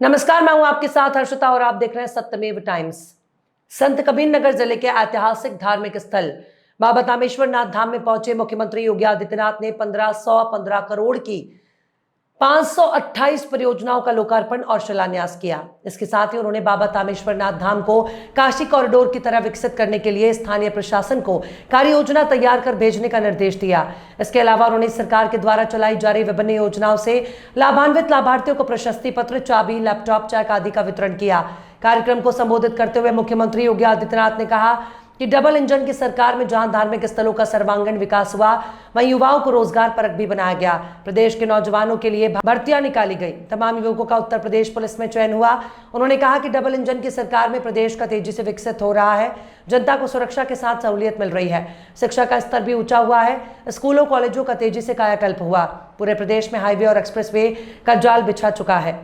नमस्कार, मैं हूं आपके साथ हर्षिता और आप देख रहे हैं सत्यमेव टाइम्स। संत कबीर नगर जिले के ऐतिहासिक धार्मिक स्थल बाबा तामेश्वर नाथ धाम में पहुंचे मुख्यमंत्री योगी आदित्यनाथ ने 1515 करोड़ की 528 परियोजनाओं का लोकार्पण और शिलान्यास किया। इसके साथ ही उन्होंने बाबा तामेश्वर नाथ धाम को काशी कॉरिडोर की तरह विकसित करने के लिए स्थानीय प्रशासन को कार्य योजना तैयार कर भेजने का निर्देश दिया। इसके अलावा उन्होंने सरकार के द्वारा चलाई जा रही विभिन्न योजनाओं से लाभान्वित लाभार्थियों को प्रशस्ति पत्र, चाबी, लैपटॉप, चेक आदि का वितरण किया। कार्यक्रम को संबोधित करते हुए मुख्यमंत्री योगी आदित्यनाथ ने कहा कि डबल इंजन की सरकार में जहां धार्मिक स्थलों का सर्वांगीण विकास हुआ, वहीं युवाओं को रोजगार परक भी बनाया गया। प्रदेश के नौजवानों के लिए भर्तियां निकाली गई, तमाम युवकों का उत्तर प्रदेश पुलिस में चयन हुआ। उन्होंने कहा कि डबल इंजन की सरकार में प्रदेश का तेजी से विकसित हो रहा है, जनता को सुरक्षा के साथ सहूलियत मिल रही है, शिक्षा का स्तर भी ऊंचा हुआ है, स्कूलों कॉलेजों का तेजी से कायाकल्प हुआ। पूरे प्रदेश में हाईवे और एक्सप्रेसवे का जाल बिछा चुका है।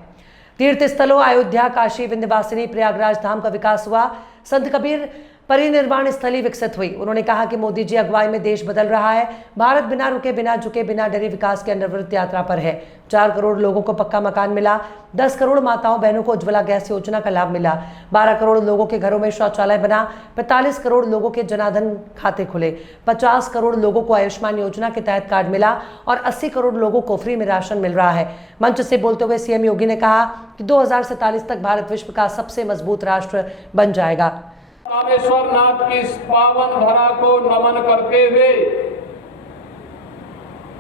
तीर्थ स्थलों अयोध्या, काशी, विंध्यवासिनी, प्रयागराज धाम का विकास हुआ। संत कबीर परिनिर्वाण स्थली विकसित हुई। उन्होंने कहा कि मोदी जी अगुवाई में देश बदल रहा है। भारत बिना रुके, बिना झुके, बिना डरे विकास की अनवरत यात्रा पर है। 4 करोड़ लोगों को पक्का मकान मिला, 10 करोड़ माताओं बहनों को उज्ज्वला गैस योजना का लाभ मिला, 12 करोड़ लोगों के घरों में शौचालय बना, 45 करोड़ लोगों के जनाधन खाते खुले, 50 करोड़ लोगों को आयुष्मान योजना के तहत कार्ड मिला और 80 करोड़ लोगों को फ्री में राशन मिल रहा है। मंच से बोलते हुए सीएम योगी ने कहा कि 2047 तक भारत विश्व का सबसे मजबूत राष्ट्र बन जाएगा। तामेश्वर नाथ की इस पावन धरा को नमन करते हुए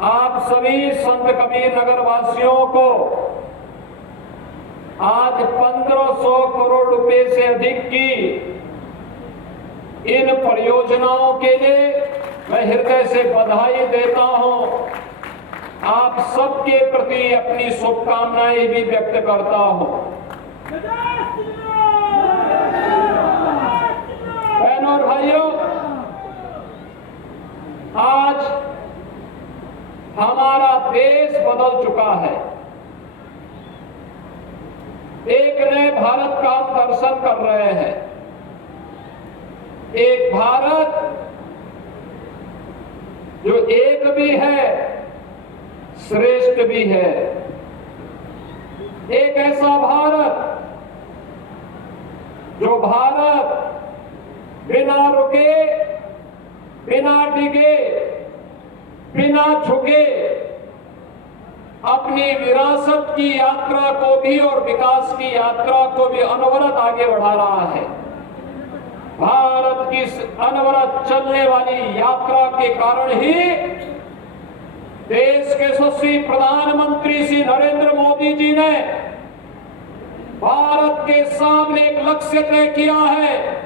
आप सभी संत कबीर नगर वासियों को आज 1500 करोड़ रुपए से अधिक की इन परियोजनाओं के लिए मैं हृदय से बधाई देता हूं। आप सबके प्रति अपनी शुभकामनाएं भी व्यक्त करता हूं। बहनों और भाइयों, आज हमारा देश बदल चुका है। एक नए भारत का हम दर्शन कर रहे हैं। एक भारत जो एक भी है, श्रेष्ठ भी है। एक ऐसा भारत जो भारत बिना रुके, बिना डिगे, बिना झुके अपनी विरासत की यात्रा को भी और विकास की यात्रा को भी अनवरत आगे बढ़ा रहा है। भारत की अनवरत चलने वाली यात्रा के कारण ही देश के यशस्वी प्रधानमंत्री श्री नरेंद्र मोदी जी ने भारत के सामने एक लक्ष्य तय किया है।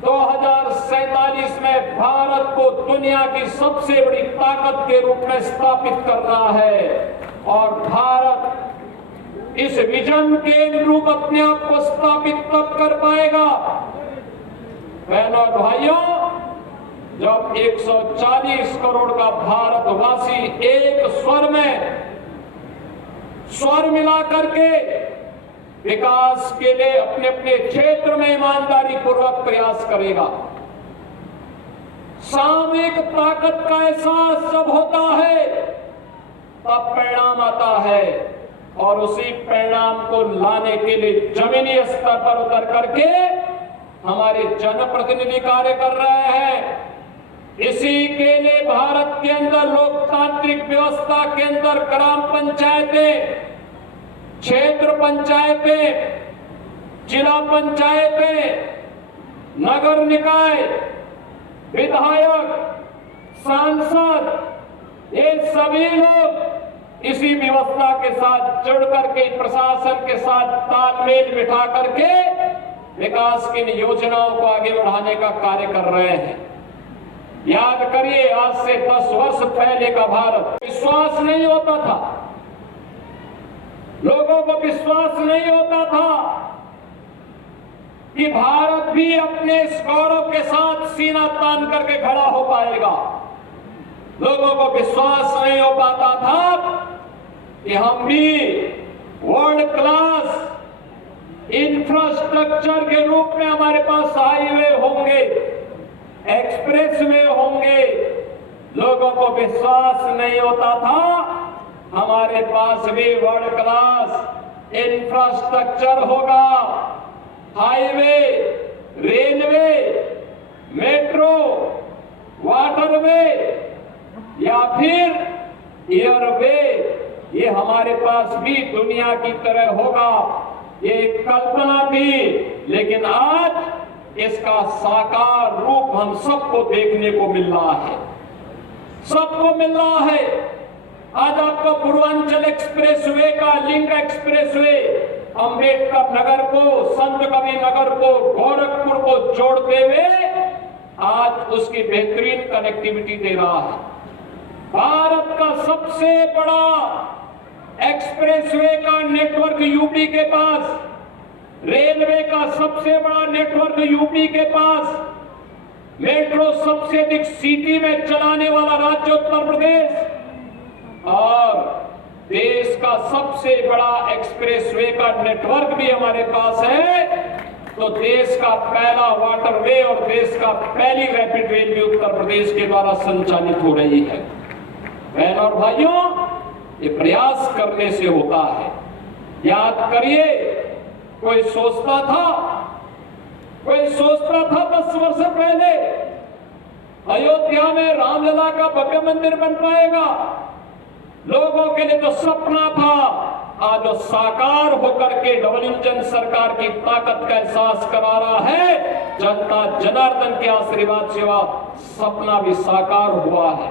2047 में भारत को दुनिया की सबसे बड़ी ताकत के रूप में स्थापित करना है और भारत इस विजन के अनुरूप अपने आप को स्थापित तब कर पाएगा, बहनों और भाइयों, जब 140 करोड़ का भारतवासी एक स्वर में स्वर मिला करके विकास के लिए अपने अपने क्षेत्र में ईमानदारी पूर्वक प्रयास करेगा। सामूहिक ताकत का एहसास जब होता है तब परिणाम आता है और उसी परिणाम को लाने के लिए जमीनी स्तर पर उतर करके हमारे जनप्रतिनिधि कार्य कर रहे हैं। इसी के लिए भारत के अंदर लोकतांत्रिक व्यवस्था के अंदर ग्राम पंचायतें, क्षेत्र पंचायतें, जिला पंचायतें, नगर निकाय, विधायक, सांसद, ये सभी लोग इसी व्यवस्था के साथ जुड़ करके प्रशासन के साथ तालमेल बिठा करके विकास की योजनाओं को आगे बढ़ाने का कार्य कर रहे हैं। याद करिए, आज से 10 वर्ष पहले का भारत विश्वास नहीं होता था, लोगों को विश्वास नहीं होता था कि भारत भी अपने इस गौरव के साथ सीना तान करके खड़ा हो पाएगा। लोगों को विश्वास नहीं हो पाता था कि हम भी वर्ल्ड क्लास इंफ्रास्ट्रक्चर के रूप में हमारे पास हाईवे होंगे, एक्सप्रेसवे होंगे। लोगों को विश्वास नहीं होता था हमारे पास भी वर्ल्ड क्लास इंफ्रास्ट्रक्चर होगा, हाईवे, रेलवे, मेट्रो, वाटरवे या फिर एयरवे, ये हमारे पास भी दुनिया की तरह होगा। ये एक कल्पना थी, लेकिन आज इसका साकार रूप हम सबको देखने को मिल रहा है, सबको मिल रहा है। आज आपको पूर्वांचल एक्सप्रेसवे का लिंक एक्सप्रेसवे अंबेडकर नगर को, संत कबीर नगर को, गोरखपुर को जोड़ते हुए आज उसकी बेहतरीन कनेक्टिविटी दे रहा है। भारत का सबसे बड़ा एक्सप्रेसवे का नेटवर्क यूपी के पास, रेलवे का सबसे बड़ा नेटवर्क यूपी के पास, मेट्रो सबसे अधिक सिटी में चलाने वाला राज्य उत्तर प्रदेश, और देश का सबसे बड़ा एक्सप्रेसवे का नेटवर्क भी हमारे पास है। तो देश का पहला वाटरवे और देश का पहली रैपिड रेल भी उत्तर प्रदेश के द्वारा संचालित हो रही है। बहनों और भाइयों, ये प्रयास करने से होता है। याद करिए, कोई सोचता था 10 वर्ष पहले अयोध्या में रामलला का भव्य मंदिर बन पाएगा। लोगों के लिए तो सपना था, आज वो साकार होकर के डबल इंजन सरकार की ताकत का एहसास करा रहा है। जनता जनार्दन के आशीर्वाद से वह सपना भी साकार हुआ है।